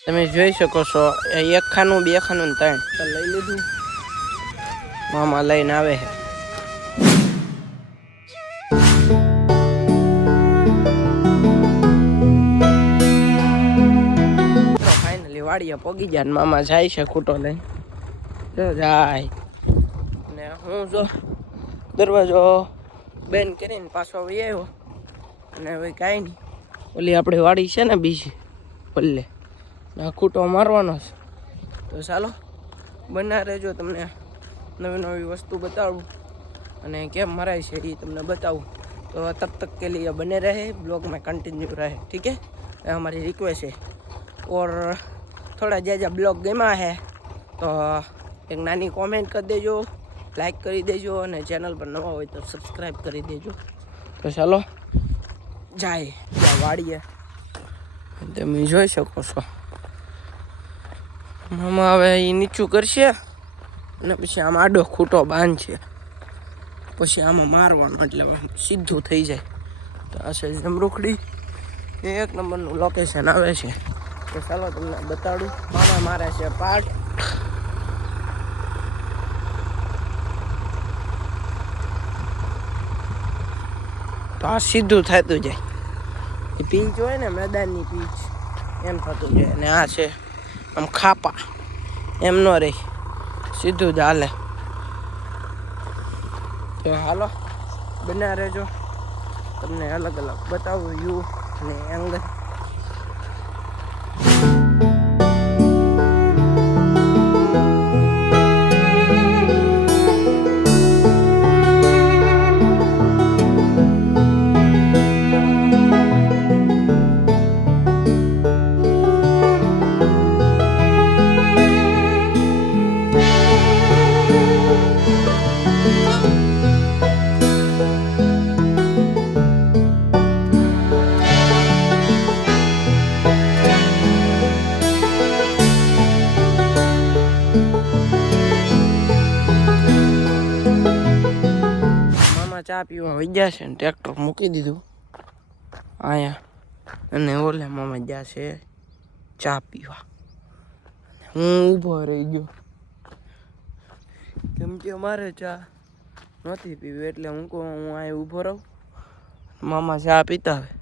તમે જોઈ શકો છો એક ખાનું બે ખાનું ને ત્રણ તો લઈ લીધું મામા લઈને આવે છે ફાઇનલી વાડીએ પોગી ગયા મામા જાય છે ખૂટો લઈને જાય ને હું જો દરવાજો બેન કરીને પાછો આવી આવ્યો અને હવે કાંઈ નહીં ઓલી આપણી વાડી છે ને બીજી પલ્લે આ ખૂટો મારવાનો છે તો ચાલો બના રહેજો તમને નવી નવી વસ્તુ બતાવું અને કેમ મરાય છે એ તમને બતાવું તો તબ तक के लिए बने रहे ब्लॉग में कंटिन्यू रहे ठीक है हमारी रिक्वेस्ट है और थोड़ा ज्यादा ब्लॉग गमा है तो एक नानी कॉमेंट कर देजो लाइक કરી દેજો અને ચેનલ પર નવા હોય તો સબસ્ક્રાઇબ કરી દેજો તો ચાલો જાય ત્યાં વાડીએ તમે જોઈ શકો છો મામા હવે એ નીચું કરશે અને પછી આમ આડો ખૂટો બાંધશે પછી આમાં મારવાનો એટલે સીધું થઈ જાય તો આ છે જમરૂખડી એક નંબરનું લોકેશન આવે છે તો ચાલો તમને બતાડું મામા મારે છે પાટ તો આ સીધું થતું જાય એ પીચ હોય ને મેદાનની પીચ એમ થતું જાય અને આ છે આમ ખાપા એમ ન રહી સીધું જ હાલે તો હાલો બના રહેજો તમને અલગ અલગ બતાવું વ્યૂ અને એંગલ ચા પીવા વૈયા છે ને ટ્રેક્ટર મૂકી દીધું અહીંયા અને ઓલે મામા ગયા છે ચા પીવા હું ઊભો રહી ગયો કેમ કે અમારે ચા નથી પીવી એટલે હું કહું હું અહીં ઊભો રહું મામા ચા પીતા હવે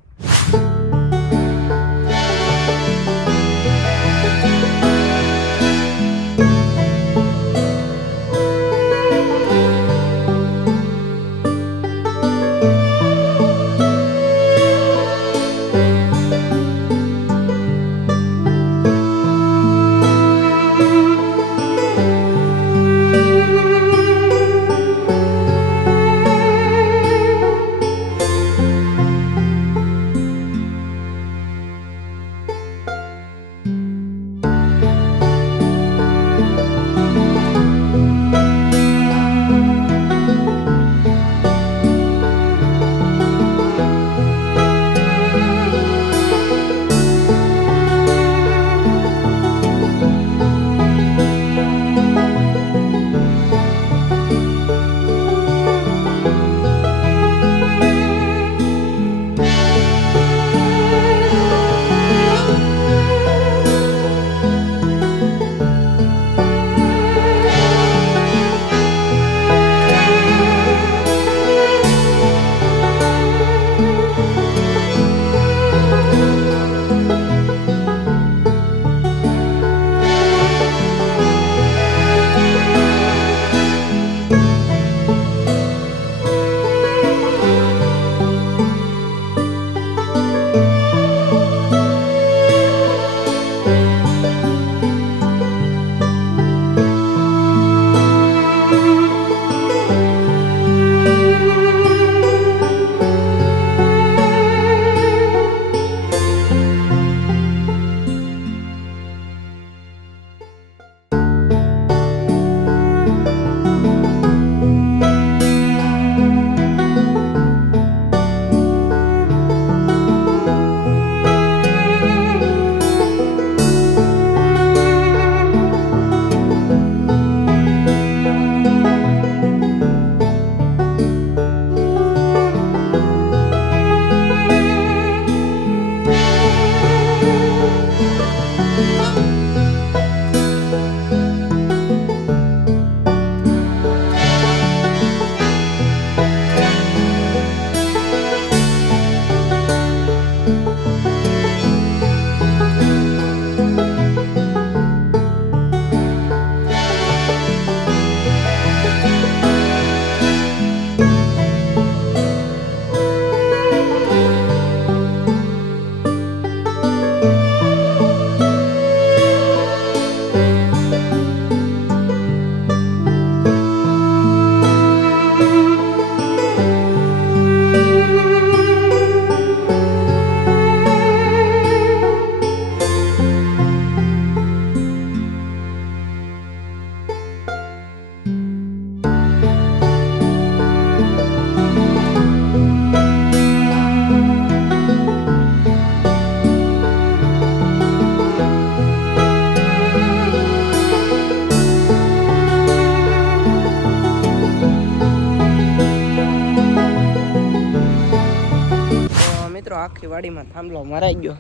વાડીમાં થાંભલો મરાઈ ગયો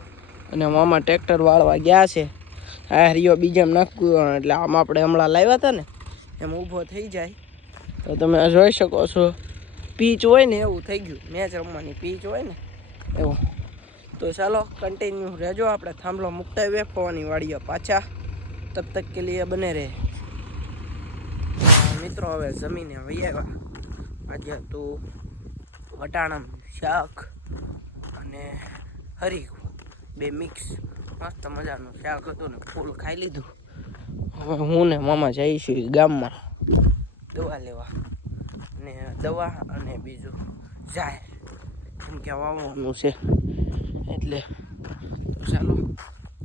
અને મામા ટ્રેક્ટર વાળવા ગયા છે. આ હરિયો બીજામ નાખવું એટલે આમ આપણે હમણાં લાવ્યા હતા ને એમ ઊભો થઈ જાય. તો તમે જોઈ શકો છો પીચ હોય ને એવું થઈ ગયું, મેચ રમવાની પીચ હોય ને એવું. તો ચાલો કન્ટિન્યુ રહેજો, આપણે થાંભલો મૂકતા હોય ફવાની વાડીએ પાછા. તબ તક કે લીએ બને રહે. મિત્રો હવે જમીને વહી આવ્યા. આજે તો વટાણાનું શાક અને હરીગું બે મિક્સ મસ્ત મજાનું શાક હતું ને ફૂલ ખાઈ લીધું. હવે હું ને મામા જઈ છીએ ગામમાં દવા લેવા, અને દવા અને બીજું જાય એમ કે વાવવાનું છે એટલે. તો ચાલો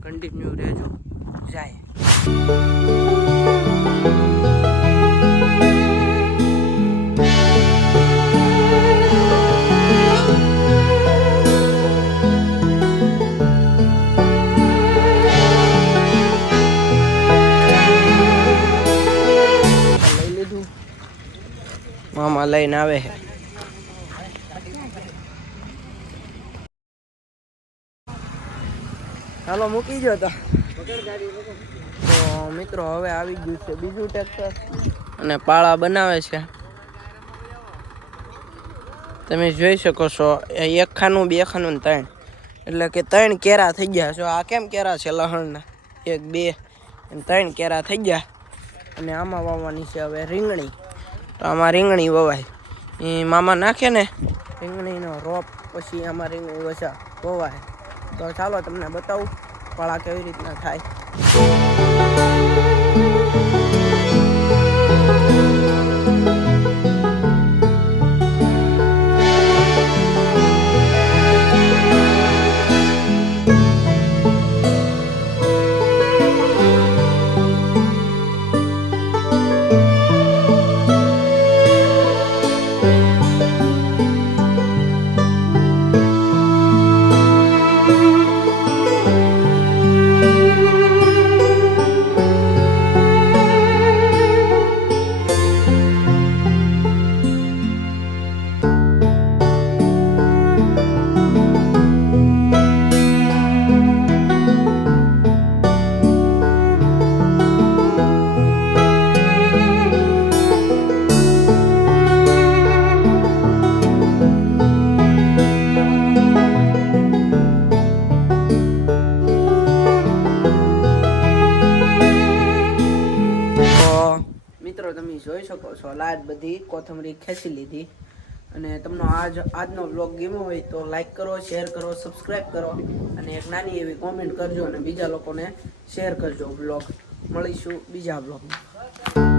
કન્ટિન્યુ રહેજો, જાય. મામા લઈને આવે છે. ચાલો મૂકી ગયો તો મિત્રો હવે આવી ગયું છે બીજું ટ્રેક્ટર અને પાળા બનાવે છે. તમે જોઈ શકો છો એક ખાનું, બે ખાનું ને ત્રણ, એટલે કે ત્રણ કેરા થઈ ગયા છે. આ કેમ કેરા છે લહણના? 1 2 અને 3 કેરા થઈ ગયા. અને આમાં વાવવાની છે હવે રીંગણી. તો આમાં રીંગણી વવાય, એ મામા નાખે ને રીંગણીનો રોપ, પછી આમાં રીંગણી વસા વવાય. તો ચાલો તમને બતાવું પાળા કેવી રીતના થાય. મિત્રો તમે જોઈ શકો છો લાજ બધી કોથમરી ખેંચી લીધી. અને તમને આજનો વ્લોગ ગમ્યો હોય તો લાઈક કરો, શેર કરો, સબસ્ક્રાઈબ કરો અને એક નાની એવી કોમેન્ટ કરજો અને બીજા લોકોને શેર કરજો વ્લોગ. મળીશું બીજા વ્લોગમાં.